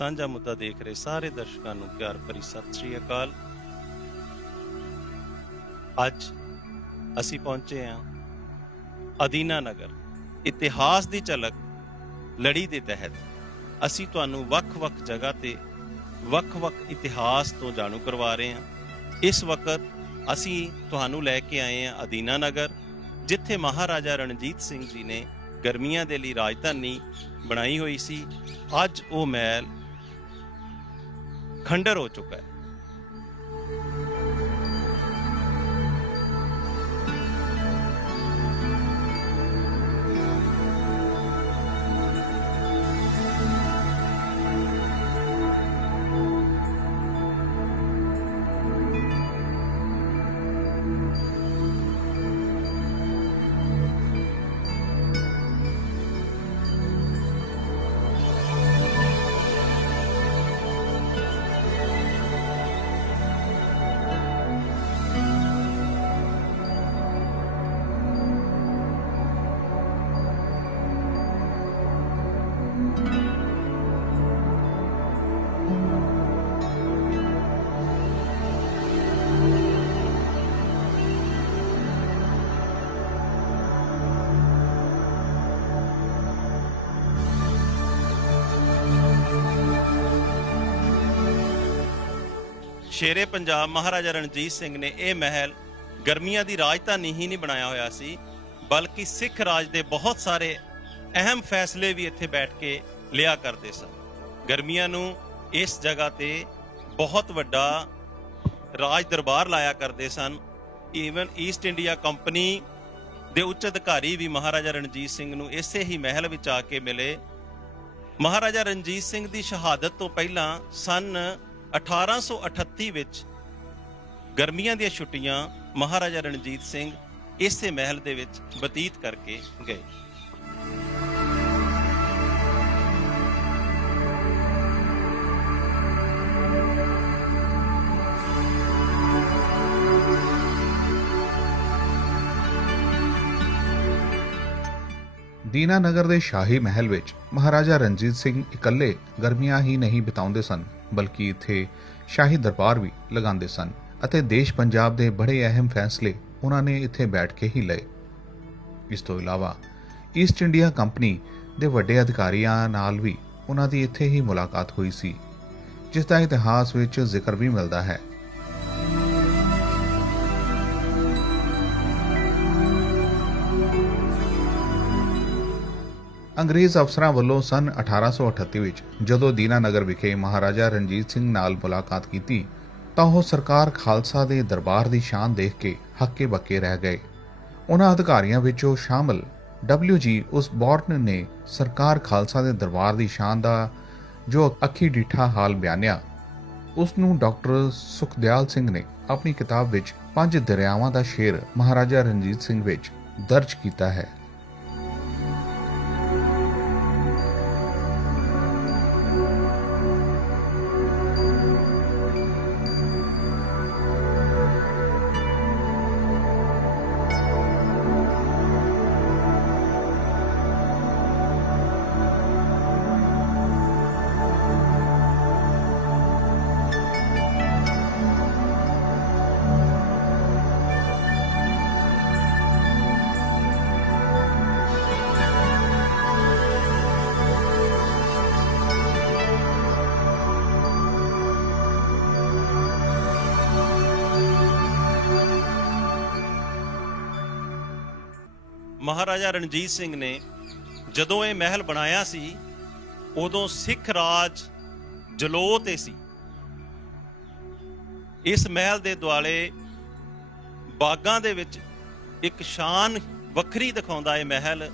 ਸਾਂਝਾ ਮੁੱਦਾ ਦੇਖ ਰਹੇ ਸਾਰੇ ਦਰਸ਼ਕਾਂ ਨੂੰ ਪਿਆਰ ਭਰੀ ਸਤਿ ਸ੍ਰੀ ਅਕਾਲ। ਅੱਜ ਅਸੀਂ ਪਹੁੰਚੇ ਹਾਂ ਅਦੀਨਾ ਨਗਰ। ਇਤਿਹਾਸ ਦੀ ਝਲਕ ਲੜੀ ਦੇ ਤਹਿਤ ਅਸੀਂ ਤੁਹਾਨੂੰ ਵੱਖ-ਵੱਖ ਜਗ੍ਹਾ ਤੇ ਵੱਖ-ਵੱਖ ਇਤਿਹਾਸ ਤੋਂ ਜਾਣੂ ਕਰਵਾ ਰਹੇ ਹਾਂ। ਇਸ ਵਕਤ ਅਸੀਂ ਤੁਹਾਨੂੰ ਲੈ ਕੇ ਆਏ ਹਾਂ ਅਦੀਨਾ ਨਗਰ, ਜਿੱਥੇ ਮਹਾਰਾਜਾ ਰਣਜੀਤ ਸਿੰਘ ਜੀ ਨੇ ਗਰਮੀਆਂ ਦੇ ਲਈ ਰਾਜਧਾਨੀ ਬਣਾਈ ਹੋਈ ਸੀ। ਅੱਜ ਉਹ ਮਹਿਲ ਖੰਡਰ ਹੋ ਚੁੱਕਾ ਹੈ। ਸ਼ੇਰੇ ਪੰਜਾਬ ਮਹਾਰਾਜਾ ਰਣਜੀਤ ਸਿੰਘ ਨੇ ਇਹ ਮਹਿਲ ਗਰਮੀਆਂ ਦੀ ਰਾਜਧਾਨੀ ਹੀ ਨਹੀਂ ਬਣਾਇਆ ਹੋਇਆ ਸੀ, ਬਲਕਿ ਸਿੱਖ ਰਾਜ ਦੇ ਬਹੁਤ ਸਾਰੇ ਅਹਿਮ ਫੈਸਲੇ ਵੀ ਇੱਥੇ ਬੈਠ ਕੇ ਲਿਆ ਕਰਦੇ ਸਨ। ਗਰਮੀਆਂ ਨੂੰ ਇਸ ਜਗ੍ਹਾ ਤੇ ਬਹੁਤ ਵੱਡਾ ਰਾਜ ਦਰਬਾਰ ਲਾਇਆ ਕਰਦੇ ਸਨ। ਈਵਨ ਈਸਟ ਇੰਡੀਆ ਕੰਪਨੀ ਦੇ ਉੱਚ ਅਧਿਕਾਰੀ ਵੀ ਮਹਾਰਾਜਾ ਰਣਜੀਤ ਸਿੰਘ ਨੂੰ ਇਸੇ ਹੀ ਮਹਿਲ ਵਿੱਚ ਆ ਕੇ ਮਿਲੇ। ਮਹਾਰਾਜਾ ਰਣਜੀਤ ਸਿੰਘ ਦੀ ਸ਼ਹਾਦਤ ਤੋਂ ਪਹਿਲਾਂ ਸਨ 1838 ਵਿੱਚ ਗਰਮੀਆਂ ਦੀਆਂ ਛੁੱਟੀਆਂ ਮਹਾਰਾਜਾ ਰਣਜੀਤ ਸਿੰਘ ਇਸੇ ਮਹਿਲ ਦੇ ਵਿੱਚ ਬਤੀਤ ਕਰਕੇ ਗਏ। ਦੀਨਾ ਨਗਰ ਦੇ ਸ਼ਾਹੀ ਮਹਿਲ ਵਿੱਚ ਮਹਾਰਾਜਾ ਰਣਜੀਤ ਸਿੰਘ ਇਕੱਲੇ ਗਰਮੀਆਂ ਹੀ ਨਹੀਂ ਬਿਤਾਉਂਦੇ ਸਨ, ਬਲਕਿ ਇੱਥੇ ਸ਼ਾਹੀ ਦਰਬਾਰ ਵੀ ਲਗਾਉਂਦੇ ਸਨ ਅਤੇ ਦੇਸ਼ ਪੰਜਾਬ ਦੇ ਬੜੇ ਅਹਿਮ ਫੈਸਲੇ ਉਹਨਾਂ ਨੇ ਇੱਥੇ ਬੈਠ ਕੇ ਹੀ ਲਏ। ਇਸ ਤੋਂ ਇਲਾਵਾ ਈਸਟ ਇੰਡੀਆ ਕੰਪਨੀ ਦੇ ਵੱਡੇ ਅਧਿਕਾਰੀਆਂ ਨਾਲ ਵੀ ਉਹਨਾਂ ਦੀ ਇੱਥੇ ਹੀ ਮੁਲਾਕਾਤ ਹੋਈ ਸੀ, ਜਿਸ ਦਾ ਇਤਿਹਾਸ ਵਿੱਚ ਜ਼ਿਕਰ ਵੀ ਮਿਲਦਾ ਹੈ। ਅੰਗਰੇਜ਼ ਅਫਸਰਾਂ ਵੱਲੋਂ ਸਨ 1838 ਵਿੱਚ ਜਦੋਂ ਦੀਨਾ ਨਗਰ ਵਿਖੇ ਮਹਾਰਾਜਾ ਰਣਜੀਤ ਸਿੰਘ ਨਾਲ ਮੁਲਾਕਾਤ ਕੀਤੀ ਤਾਂ ਉਹ ਸਰਕਾਰ ਖਾਲਸਾ ਦੇ ਦਰਬਾਰ ਦੀ ਸ਼ਾਨ ਦੇਖ ਕੇ ਹੱਕੇ ਬੱਕੇ ਰਹਿ ਗਏ। ਉਹਨਾਂ ਅਧਿਕਾਰੀਆਂ ਵਿੱਚੋਂ ਸ਼ਾਮਲ WG ਉਸਬੋਰਨ ਨੇ ਸਰਕਾਰ ਖਾਲਸਾ ਦੇ ਦਰਬਾਰ ਦੀ ਸ਼ਾਨ ਦਾ ਜੋ ਅੱਖੀ ਡਿੱਠਾ ਹਾਲ ਬਿਆਨਿਆ, ਉਸ ਨੂੰ ਡਾਕਟਰ ਸੁਖਦਿਆਲ ਸਿੰਘ ਨੇ ਆਪਣੀ ਕਿਤਾਬ ਵਿੱਚ 5 ਦਰਿਆਵਾਂ ਦਾ ਸ਼ੇਰ ਮਹਾਰਾਜਾ ਰਣਜੀਤ ਸਿੰਘ ਵਿੱਚ ਦਰਜ ਕੀਤਾ ਹੈ। ਮਹਾਰਾਜਾ ਰਣਜੀਤ ਸਿੰਘ ਨੇ ਜਦੋਂ ਇਹ ਮਹਿਲ ਬਣਾਇਆ ਸੀ, ਉਦੋਂ ਸਿੱਖ ਰਾਜ ਜਲੌ ਤੇ ਸੀ। ਇਸ ਮਹਿਲ ਦੇ ਦੁਆਲੇ ਬਾਗਾਂ ਦੇ ਵਿੱਚ ਇੱਕ ਸ਼ਾਨ ਵੱਖਰੀ ਦਿਖਾਉਂਦਾ ਇਹ ਮਹਿਲ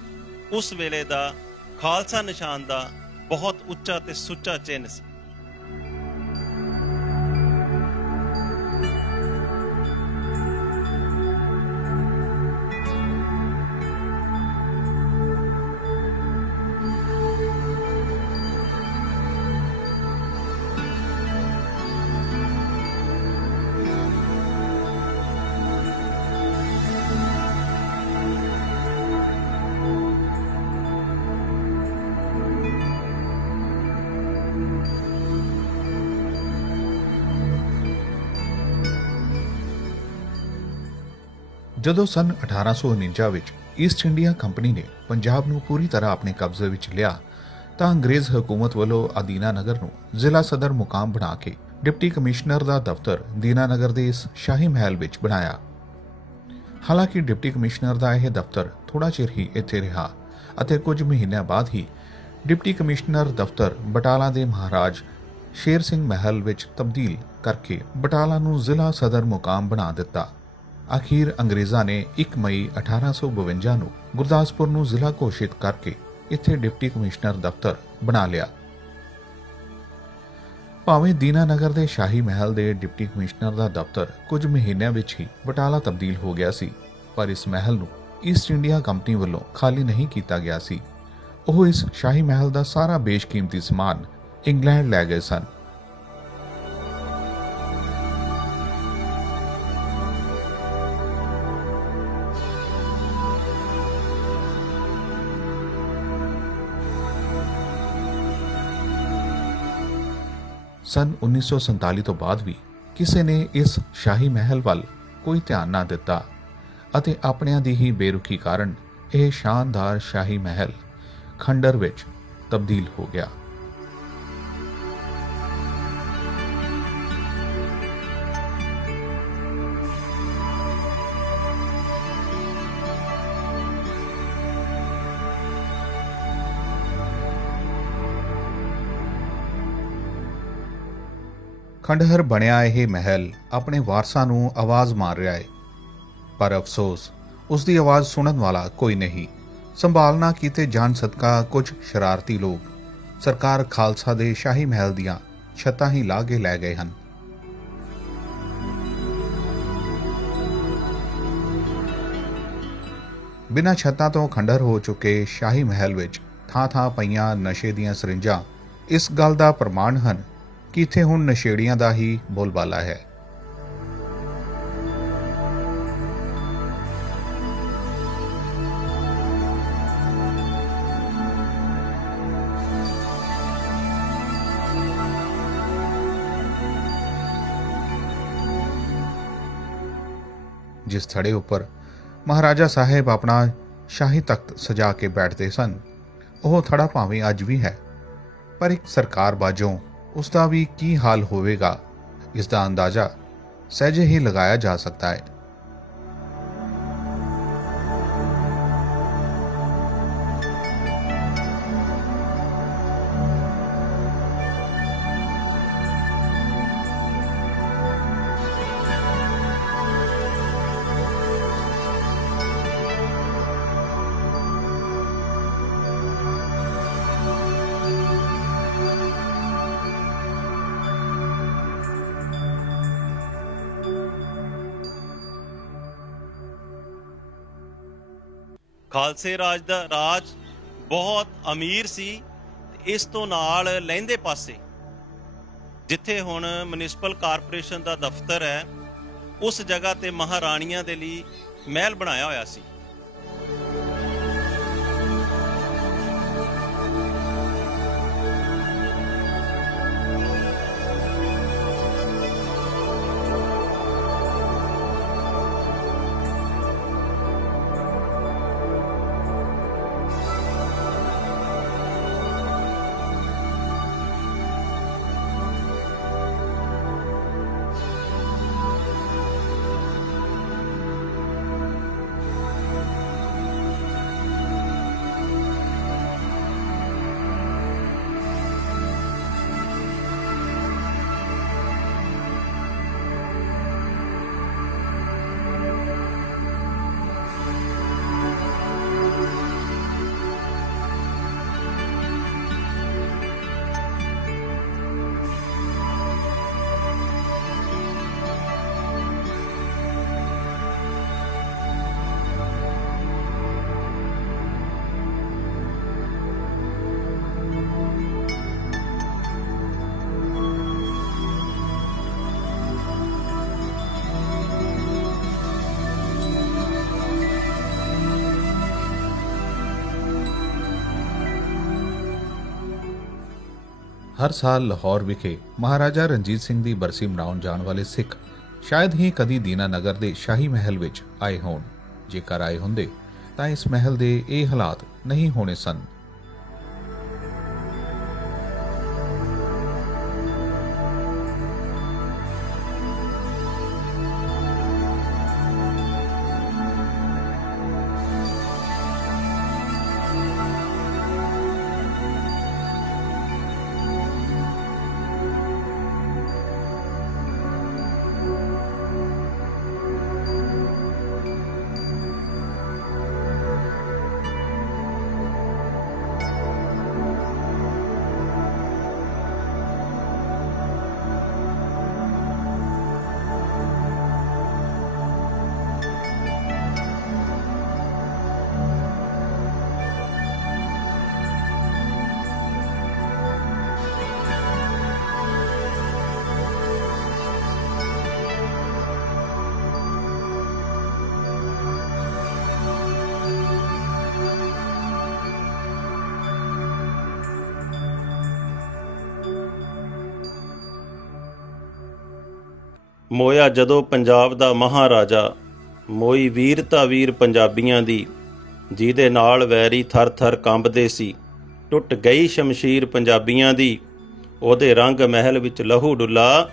ਉਸ ਵੇਲੇ ਦਾ ਖਾਲਸਾ ਨਿਸ਼ਾਨ ਦਾ ਬਹੁਤ ਉੱਚਾ ਤੇ ਸੁੱਚਾ ਚਿੰਨ੍ਹ ਸੀ। ਜਦੋਂ ਸਨ 1849 ਵਿੱਚ ਈਸਟ ਇੰਡੀਆ ਕੰਪਨੀ ਨੇ ਪੰਜਾਬ ਨੂੰ ਪੂਰੀ ਤਰ੍ਹਾਂ ਆਪਣੇ ਕਬਜ਼ੇ ਵਿੱਚ ਲਿਆ ਤਾਂ ਅੰਗਰੇਜ਼ ਹਕੂਮਤ ਵੱਲੋਂ ਅਦੀਨਾ ਨਗਰ ਨੂੰ ਜ਼ਿਲ੍ਹਾ ਸਦਰ ਮੁਕਾਮ ਬਣਾ ਕੇ ਡਿਪਟੀ ਕਮਿਸ਼ਨਰ ਦਾ ਦਫ਼ਤਰ ਦੀਨਾ ਨਗਰ ਦੇ ਇਸ ਸ਼ਾਹੀ ਮਹਿਲ ਵਿੱਚ ਬਣਾਇਆ। ਹਾਲਾਂਕਿ ਡਿਪਟੀ ਕਮਿਸ਼ਨਰ ਦਾ ਇਹ ਦਫ਼ਤਰ ਥੋੜਾ ਚਿਰ ਹੀ ਇੱਥੇ ਰਿਹਾ ਅਤੇ ਕੁਝ ਮਹੀਨਿਆਂ ਬਾਅਦ ਹੀ ਡਿਪਟੀ ਕਮਿਸ਼ਨਰ ਦਫ਼ਤਰ ਬਟਾਲਾ ਦੇ ਮਹਾਰਾਜ ਸ਼ੇਰ ਸਿੰਘ ਮਹਿਲ ਵਿੱਚ ਤਬਦੀਲ ਕਰਕੇ ਬਟਾਲਾ ਨੂੰ ਜ਼ਿਲ੍ਹਾ ਸਦਰ ਮੁਕਾਮ ਬਣਾ ਦਿੱਤਾ। ਅਖੀਰ ਅੰਗਰੇਜ਼ਾਂ ਨੇ 1 ਮਈ 1852 ਨੂੰ ਗੁਰਦਾਸਪੁਰ ਨੂੰ ਜ਼ਿਲ੍ਹਾ ਘੋਸ਼ਿਤ ਕਰਕੇ ਇੱਥੇ ਡਿਪਟੀ ਕਮਿਸ਼ਨਰ ਦਫ਼ਤਰ ਬਣਾ ਲਿਆ। ਭਾਵੇਂ ਦੀਨਾ ਨਗਰ ਦੇ ਸ਼ਾਹੀ ਮਹਿਲ ਦੇ ਡਿਪਟੀ ਕਮਿਸ਼ਨਰ ਦਾ ਦਫ਼ਤਰ ਕੁਝ ਮਹੀਨਿਆਂ ਵਿੱਚ ਹੀ ਬਟਾਲਾ ਤਬਦੀਲ ਹੋ ਗਿਆ ਸੀ, ਪਰ ਇਸ ਮਹਿਲ ਨੂੰ ਈਸਟ ਇੰਡੀਆ ਕੰਪਨੀ ਵੱਲੋਂ ਖਾਲੀ ਨਹੀਂ ਕੀਤਾ ਗਿਆ ਸੀ। ਉਹ ਇਸ ਸ਼ਾਹੀ ਮਹਿਲ ਦਾ ਸਾਰਾ ਬੇਸ਼ਕੀਮਤੀ ਸਮਾਨ ਇੰਗਲੈਂਡ ਲੈ ਗਏ ਸਨ। ਸਨ 1947 ਤੋਂ ਬਾਅਦ ਵੀ ਕਿਸੇ ਨੇ ਇਸ ਸ਼ਾਹੀ ਮਹਿਲ ਵੱਲ ਕੋਈ ਧਿਆਨ ਨਾ ਦਿੱਤਾ ਅਤੇ ਆਪਣਿਆਂ ਦੀ ਹੀ ਬੇਰੁਖੀ ਕਾਰਨ ਇਹ ਸ਼ਾਨਦਾਰ ਸ਼ਾਹੀ ਮਹਿਲ ਖੰਡਰ ਵਿੱਚ ਤਬਦੀਲ ਹੋ ਗਿਆ। ਖੰਡਹਰ ਬਣਿਆ ਇਹ ਮਹਿਲ ਆਪਣੇ ਵਾਰਸਾਂ ਨੂੰ ਆਵਾਜ਼ ਮਾਰ ਰਿਹਾ ਹੈ, ਪਰ ਅਫਸੋਸ ਉਸ ਦੀ ਆਵਾਜ਼ ਸੁਣਨ ਵਾਲਾ ਕੋਈ ਨਹੀਂ। ਸੰਭਾਲਣਾ ਕੀਤੇ ਜਾਣ ਸਦਕਾ ਕੁਝ ਸ਼ਰਾਰਤੀ ਲੋਕ ਸਰਕਾਰ ਖਾਲਸਾ ਦੇ ਸ਼ਾਹੀ ਮਹਿਲ ਦੀਆਂ ਛੱਤਾਂ ਹੀ ਲਾ ਕੇ ਲੈ ਗਏ ਹਨ। ਬਿਨਾਂ ਛੱਤਾਂ ਤੋਂ ਖੰਡਰ ਹੋ ਚੁੱਕੇ ਸ਼ਾਹੀ ਮਹਿਲ ਵਿੱਚ ਥਾਂ-ਥਾਂ ਪਈਆਂ ਨਸ਼ੇ ਦੀਆਂ ਸਰਿੰਜਾਂ ਇਸ ਗੱਲ ਦਾ ਪ੍ਰਮਾਣ ਹਨ ਕਿ ਇੱਥੇ ਹੁਣ ਨਸ਼ੇੜੀਆਂ ਦਾ ਹੀ ਬੋਲਬਾਲਾ ਹੈ। ਜਿਸ ਥੜੇ ਉੱਪਰ ਮਹਾਰਾਜਾ ਸਾਹਿਬ ਆਪਣਾ ਸ਼ਾਹੀ ਤਖਤ ਸਜਾ ਕੇ ਬੈਠਦੇ ਸਨ, ਉਹ ਥੜਾ ਭਾਵੇਂ ਅੱਜ ਵੀ ਹੈ, ਪਰ ਇੱਕ ਸਰਕਾਰ ਬਾਝੋਂ ਉਸ ਦਾ ਵੀ ਕੀ ਹਾਲ ਹੋਵੇਗਾ, ਇਸ ਦਾ ਅੰਦਾਜ਼ਾ ਸਹਿਜੇ ਹੀ ਲਗਾਇਆ ਜਾ ਸਕਦਾ ਹੈ। ਖਾਲਸੇ ਰਾਜ ਦਾ ਰਾਜ ਬਹੁਤ ਅਮੀਰ ਸੀ। ਇਸ ਤੋਂ ਨਾਲ ਲਹਿੰਦੇ ਪਾਸੇ ਜਿੱਥੇ ਹੁਣ ਮਿਊਨਿਸਪਲ ਕਾਰਪੋਰੇਸ਼ਨ ਦਾ ਦਫ਼ਤਰ ਹੈ, ਉਸ ਜਗ੍ਹਾ ਤੇ ਮਹਾਰਾਣੀਆਂ ਦੇ ਲਈ ਮਹਿਲ ਬਣਾਇਆ ਹੋਇਆ ਸੀ। ਹਰ ਸਾਲ ਲਾਹੌਰ ਵਿਖੇ ਮਹਾਰਾਜਾ ਰਣਜੀਤ ਸਿੰਘ ਦੀ ਬਰਸੀ ਮਨਾਉਣ ਜਾਣ ਵਾਲੇ ਸਿੱਖ ਸ਼ਾਇਦ ਹੀ ਕਦੀ ਦੀਨਾ ਨਗਰ ਦੇ ਸ਼ਾਹੀ ਮਹਿਲ ਵਿੱਚ ਆਏ ਹੋਣ। ਜੇਕਰ ਆਏ ਹੁੰਦੇ ਤਾਂ ਇਸ ਮਹਿਲ ਦੇ ਇਹ ਹਾਲਾਤ ਨਹੀਂ ਹੋਣੇ ਸਨ। ਮੋਇਆ ਜਦੋਂ ਪੰਜਾਬ ਦਾ ਮਹਾਰਾਜਾ, ਮੋਈ ਵੀਰਤਾ ਵੀਰ ਪੰਜਾਬੀਆਂ ਦੀ, ਜਿਹਦੇ ਨਾਲ ਵੈਰੀ ਥਰ ਥਰ ਕੰਬਦੇ ਸੀ। ਟੁੱਟ ਗਈ ਸ਼ਮਸ਼ੀਰ ਪੰਜਾਬੀਆਂ ਦੀ, ਉਹਦੇ ਰੰਗ ਮਹਿਲ ਵਿੱਚ ਲਹੂ ਡੁੱਲਾ।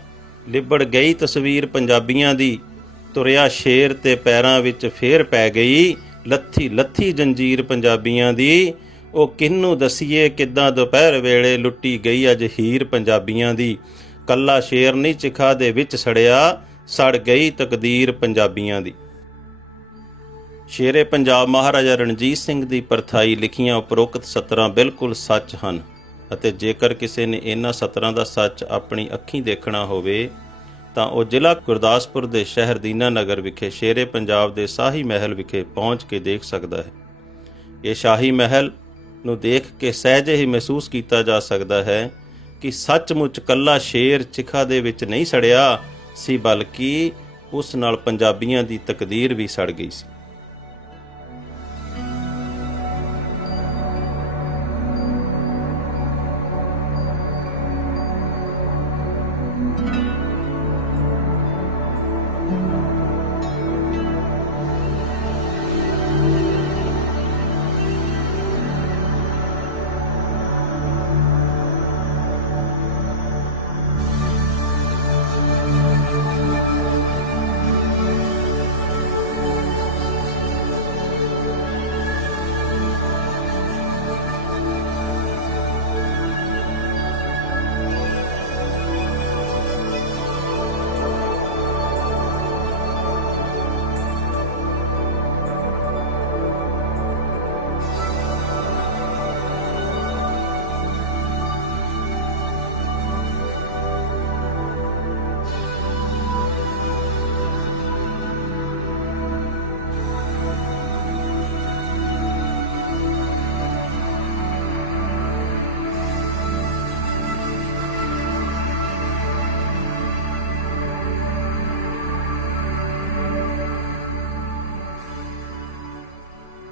ਲਿਬੜ ਗਈ ਤਸਵੀਰ ਪੰਜਾਬੀਆਂ ਦੀ, ਤੁਰਿਆ ਸ਼ੇਰ ਤੇ ਪੈਰਾਂ ਵਿੱਚ ਫੇਰ ਪੈ ਗਈ। ਲੱਥੀ ਲੱਥੀ ਜੰਜੀਰ ਪੰਜਾਬੀਆਂ ਦੀ, ਉਹ ਕਿਹਨੂੰ ਦਸੀਏ ਕਿੱਦਾਂ ਦੁਪਹਿਰ ਵੇਲੇ ਲੁੱਟੀ ਗਈ ਅੱਜ ਹੀਰ ਪੰਜਾਬੀਆਂ ਦੀ। ਕੱਲਾ ਸ਼ੇਰ ਨਹੀਂ ਚਿਖਾ ਦੇ ਵਿੱਚ ਸੜਿਆ, ਸੜ ਗਈ ਤਕਦੀਰ ਪੰਜਾਬੀਆਂ ਦੀ। ਸ਼ੇਰੇ ਪੰਜਾਬ ਮਹਾਰਾਜਾ ਰਣਜੀਤ ਸਿੰਘ ਦੀ ਪਰਥਾਈ ਲਿਖੀਆਂ ਉਪਰੋਕਤ ਸਤਰਾਂ ਬਿਲਕੁਲ ਸੱਚ ਹਨ ਅਤੇ ਜੇਕਰ ਕਿਸੇ ਨੇ ਇਹਨਾਂ ਸਤਰਾਂ ਦਾ ਸੱਚ ਆਪਣੀ ਅੱਖੀਂ ਦੇਖਣਾ ਹੋਵੇ ਤਾਂ ਉਹ ਜ਼ਿਲ੍ਹਾ ਗੁਰਦਾਸਪੁਰ ਦੇ ਸ਼ਹਿਰ ਦੀਨਾਨਗਰ ਵਿਖੇ ਸ਼ੇਰੇ ਪੰਜਾਬ ਦੇ ਸ਼ਾਹੀ ਮਹਿਲ ਵਿਖੇ ਪਹੁੰਚ ਕੇ ਦੇਖ ਸਕਦਾ ਹੈ। ਇਹ ਸ਼ਾਹੀ ਮਹਿਲ ਨੂੰ ਦੇਖ ਕੇ ਸਹਿਜੇ ਹੀ ਮਹਿਸੂਸ ਕੀਤਾ ਜਾ ਸਕਦਾ ਹੈ ਕਿ ਸੱਚਮੁੱਚ ਕੱਲਾ ਸ਼ੇਰ ਚਿਖਾ ਦੇ ਵਿੱਚ ਨਹੀਂ ਸੜਿਆ ਸੀ, ਬਲਕਿ ਉਸ ਨਾਲ ਪੰਜਾਬੀਆਂ ਦੀ ਤਕਦੀਰ ਵੀ ਸੜ ਗਈ ਸੀ।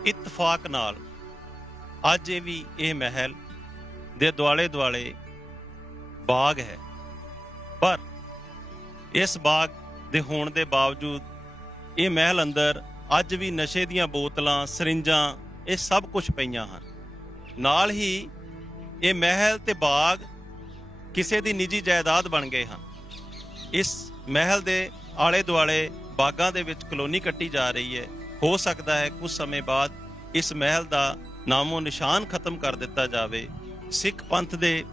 ਇਤਫਾਕ ਨਾਲ ਅੱਜ ਇਹ ਮਹਿਲ ਦੇ ਦੁਆਲੇ ਦੁਆਲੇ ਬਾਗ ਹੈ, ਪਰ ਇਸ ਬਾਗ ਦੇ ਹੋਣ ਦੇ ਬਾਵਜੂਦ ਇਹ ਮਹਿਲ ਅੰਦਰ ਅੱਜ ਵੀ ਨਸ਼ੇ ਦੀਆਂ ਬੋਤਲਾਂ, ਸਰਿੰਜਾਂ, ਇਹ ਸਭ ਕੁਝ ਪਈਆਂ ਹਨ। ਨਾਲ ਹੀ ਇਹ ਮਹਿਲ ਤੇ ਬਾਗ ਕਿਸੇ ਦੀ ਨਿੱਜੀ ਜਾਇਦਾਦ ਬਣ ਗਏ ਹਨ। ਇਸ ਮਹਿਲ ਦੇ ਆਲੇ ਦੁਆਲੇ ਬਾਗਾਂ ਦੇ ਵਿੱਚ ਕਲੋਨੀ ਕੱਟੀ ਜਾ ਰਹੀ ਹੈ। ਹੋ ਸਕਦਾ ਹੈ ਕੁਝ ਸਮੇਂ ਬਾਅਦ ਇਸ ਮਹਿਲ ਦਾ ਨਾਮੋ ਨਿਸ਼ਾਨ ਖਤਮ ਕਰ ਦਿੱਤਾ ਜਾਵੇ। ਸਿੱਖ ਪੰਥ ਦੇ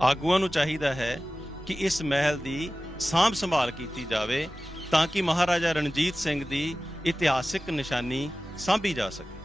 ਆਗੂਆਂ ਨੂੰ ਚਾਹੀਦਾ ਹੈ ਕਿ ਇਸ ਮਹਿਲ ਦੀ ਸਾਂਭ ਸੰਭਾਲ ਕੀਤੀ ਜਾਵੇ ਤਾਂ ਕਿ ਮਹਾਰਾਜਾ ਰਣਜੀਤ ਸਿੰਘ ਦੀ ਇਤਿਹਾਸਿਕ ਨਿਸ਼ਾਨੀ ਸਾਂਭੀ ਜਾ ਸਕੇ।